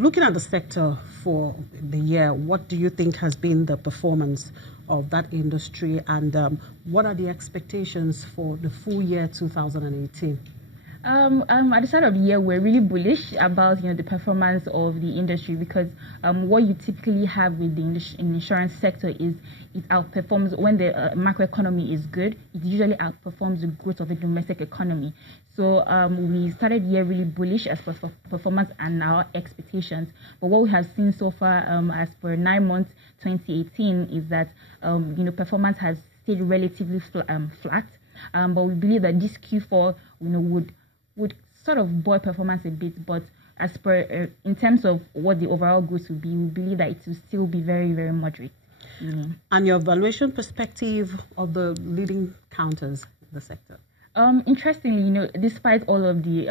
looking at the sector for the year, what do you think has been the performance of that industry, and what are the expectations for the full year 2018? At the start of the year, we're really bullish about the performance of the industry, because what you typically have with the insurance sector is it outperforms when the macroeconomy is good. It usually outperforms the growth of the domestic economy. So we started the year really bullish as per performance and our expectations. But what we have seen so far, as per 9 months 2018, is that performance has stayed relatively flat. But we believe that this Q4 would sort of buoy performance a bit, but as per in terms of what the overall growth will be, we believe that it will still be very, very moderate. And your valuation perspective of the leading counters in the sector? Interestingly, despite all of the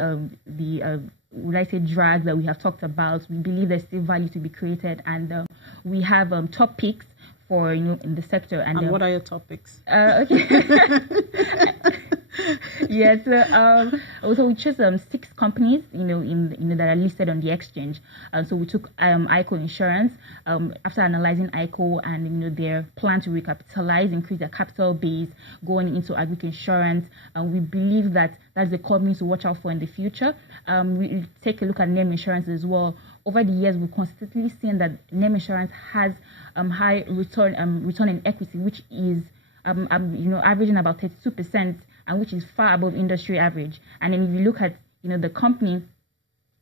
would I say drags that we have talked about, we believe there's still value to be created, and we have top picks for in the sector. And what are your top picks? Okay. Yeah, so we chose 6 companies, that are listed on the exchange. So we took ICO Insurance. After analyzing ICO and their plan to recapitalize, increase their capital base, going into agri insurance, we believe that that's the company to watch out for in the future. We take a look at name insurance as well. Over the years, we've constantly seen that name insurance has high return in equity, which is averaging about 32%. And which is far above industry average. And then if you look at the company,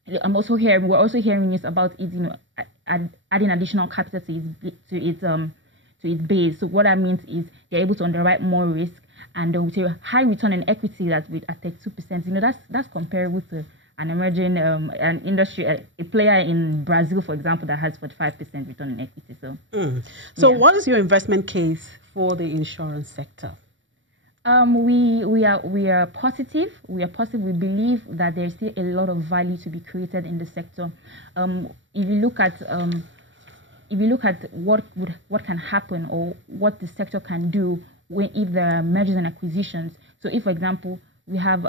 we're also hearing news about it, adding additional capital to its base. So what that means is they're able to underwrite more risk, and with a high return on equity at 32%. That's comparable to an emerging an industry, a player in Brazil, for example, that has 45% return on equity. So what is your investment case for the insurance sector? We are positive. We believe that there's still a lot of value to be created in the sector. If you look at what can happen, or what the sector can do if there are mergers and acquisitions. So if, for example, we have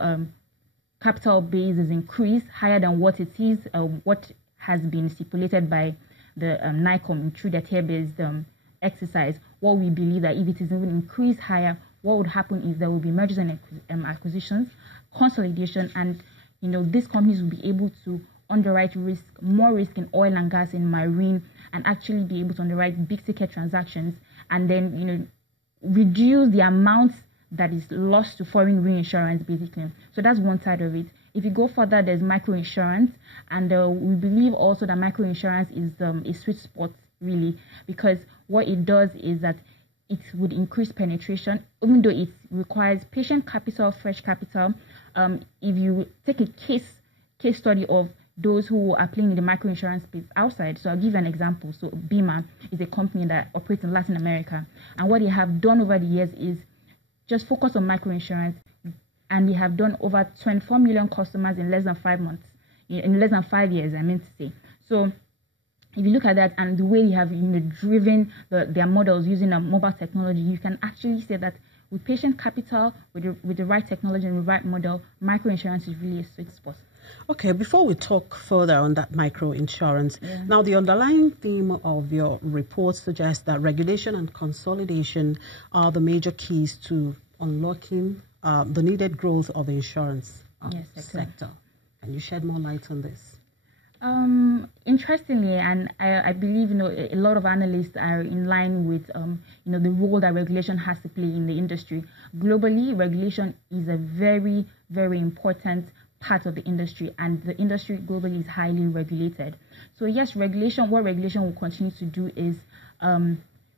capital base is increased higher than what it is, what has been stipulated by the NICOM through their tier-based exercise, what we believe that if it is even increased higher, what would happen is there will be mergers and acquisitions, consolidation, and these companies will be able to underwrite more risk in oil and gas, in marine, and actually be able to underwrite big ticket transactions, and then reduce the amount that is lost to foreign reinsurance, basically. So that's one side of it. If you go further, there's microinsurance, and we believe also that microinsurance is a sweet spot, really, because what it does is that it would increase penetration, even though it requires patient capital, fresh capital. If you take a case study of those who are playing in the microinsurance space outside, so I'll give you an example. So Bima is a company that operates in Latin America, and what they have done over the years is just focus on microinsurance, and they have done over 24 million customers in less than 5 months, in less than 5 years, I meant to say. So if you look at that and the way you have driven their models using a mobile technology, you can actually say that with patient capital, with the right technology and the right model, microinsurance is really a sweet spot. Okay, before we talk further on that microinsurance, now the underlying theme of your report suggests that regulation and consolidation are the major keys to unlocking the needed growth of the insurance sector. Can you shed more light on this? Interestingly, and I believe a lot of analysts are in line with the role that regulation has to play in the industry. Globally, regulation is a very, very important part of the industry, and the industry globally is highly regulated. So yes, what regulation will continue to do is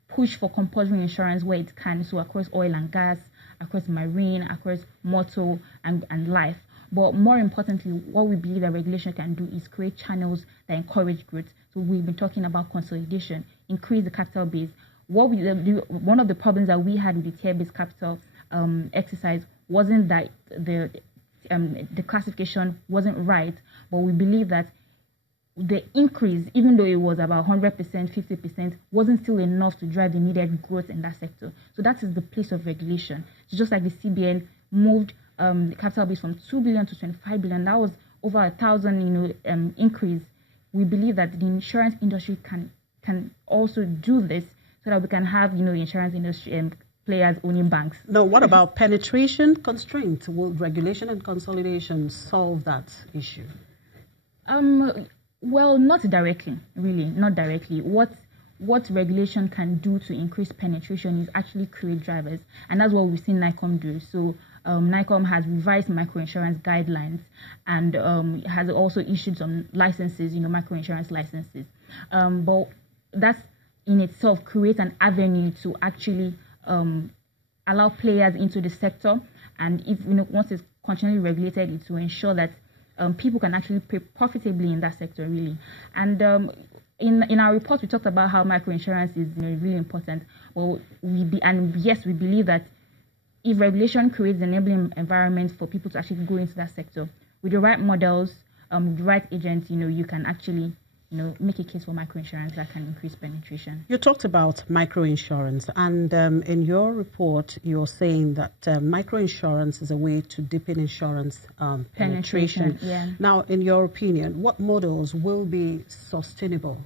push for compulsory insurance where it can, so across oil and gas, across marine, across motor and life. But more importantly, what we believe that regulation can do is create channels that encourage growth. So we've been talking about consolidation, increase the capital base. One of the problems that we had with the tier-based capital exercise wasn't that the classification wasn't right, but we believe that the increase, even though it was about 100%, 50%, wasn't still enough to drive the needed growth in that sector. So that is the place of regulation. So just like the CBN moved the capital base from 2 billion to 25 billion, that was over 1,000 increase we believe that the insurance industry can also do this so that we can have, the insurance industry and players owning banks. Now, what about penetration constraints? Will regulation and consolidation solve that issue? Well, not directly, really, not directly. What regulation can do to increase penetration is actually create drivers, and that's what we've seen NICOM do. So NICOM has revised microinsurance guidelines and has also issued some licenses, microinsurance licenses. But that's in itself creates an avenue to actually allow players into the sector, and if once it's continually regulated, it will ensure that people can actually pay profitably in that sector, really. And in our report, we talked about how microinsurance is really important. Well, we believe that if regulation creates an enabling environment for people to actually go into that sector with the right models, with the right agents, you can actually make a case for microinsurance that can increase penetration. You talked about microinsurance, and in your report, you're saying that microinsurance is a way to deepen insurance penetration. Yeah. Now, in your opinion, what models will be sustainable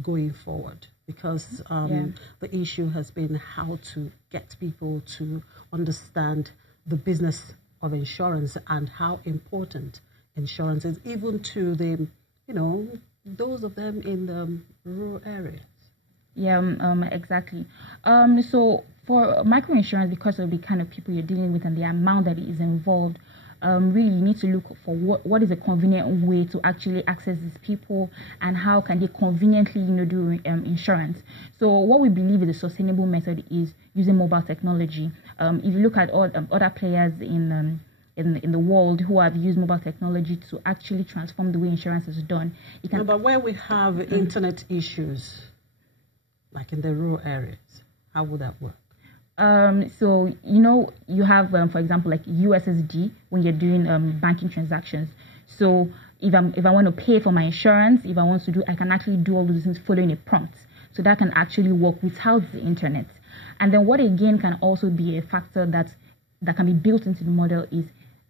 going forward? Because the issue has been how to get people to understand the business of insurance and how important insurance is, even to the, those of them in the rural areas. Yeah, exactly. So for microinsurance, because of the kind of people you're dealing with and the amount that is involved, really you need to look for what is a convenient way to actually access these people and how can they conveniently do insurance. So what we believe is a sustainable method is using mobile technology. If you look at all other players in the world who have used mobile technology to actually transform the way insurance is done. But where we have internet issues, like in the rural areas, how would that work? So, you have, for example, like USSD when you're doing banking transactions. So if I want to pay for my insurance, if I want to I can actually do all those things following a prompt. So that can actually work without the internet. And then what again can also be a factor that can be built into the model is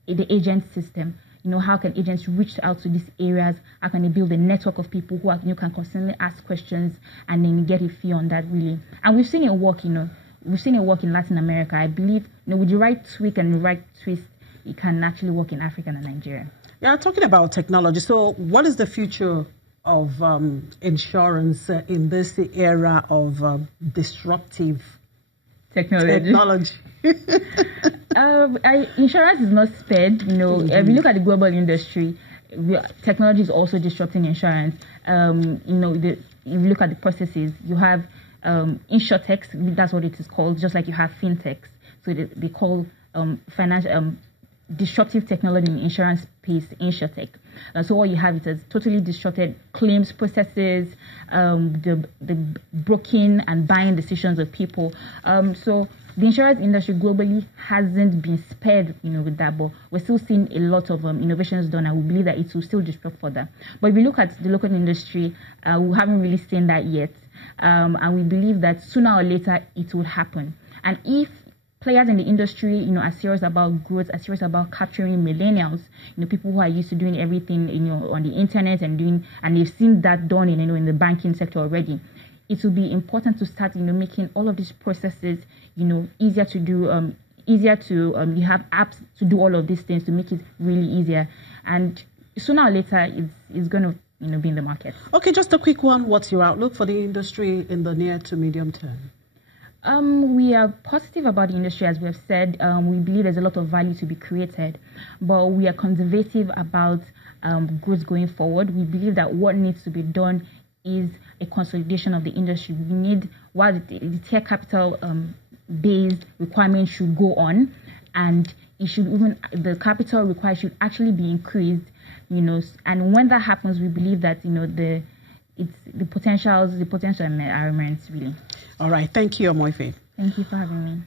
the agent system. How can agents reach out to these areas? How can they build a network of people who can constantly ask questions and then get a fee on that, really? And we've seen it work, We've seen it work in Latin America. I believe, with the right tweak and the right twist, it can actually work in Africa and Nigeria. Yeah, talking about technology. So what is the future of insurance in this era of disruptive technology? Insurance is not spared. If you look at the global industry, technology is also disrupting insurance. If you look at the processes, you have insurtechs, that's what it is called, just like you have fintechs. So they call financial disruptive technology in the insurance space insurtech. So what you have is totally disrupted claims processes, the broking and buying decisions of people. So the insurance industry globally hasn't been spared, with that, but we're still seeing a lot of innovations done, and we believe that it will still disrupt further. But if we look at the local industry, we haven't really seen that yet, and we believe that sooner or later it will happen. And if players in the industry, are serious about growth, are serious about capturing millennials, people who are used to doing everything, on the internet and they've seen that done in the banking sector already. It will be important to start, making all of these processes, easier to do, you have apps to do all of these things to make it really easier. And sooner or later, it's going to, be in the market. Okay, just a quick one. What's your outlook for the industry in the near to medium term? We are positive about the industry, as we have said. We believe there's a lot of value to be created, but we are conservative about growth going forward. We believe that what needs to be done is a consolidation of the industry. We need, while the tier capital based requirement should go on, and it should the capital required should actually be increased, and when that happens, we believe that the potential are immense, really. All right, thank you, Omoife. Thank you for having me.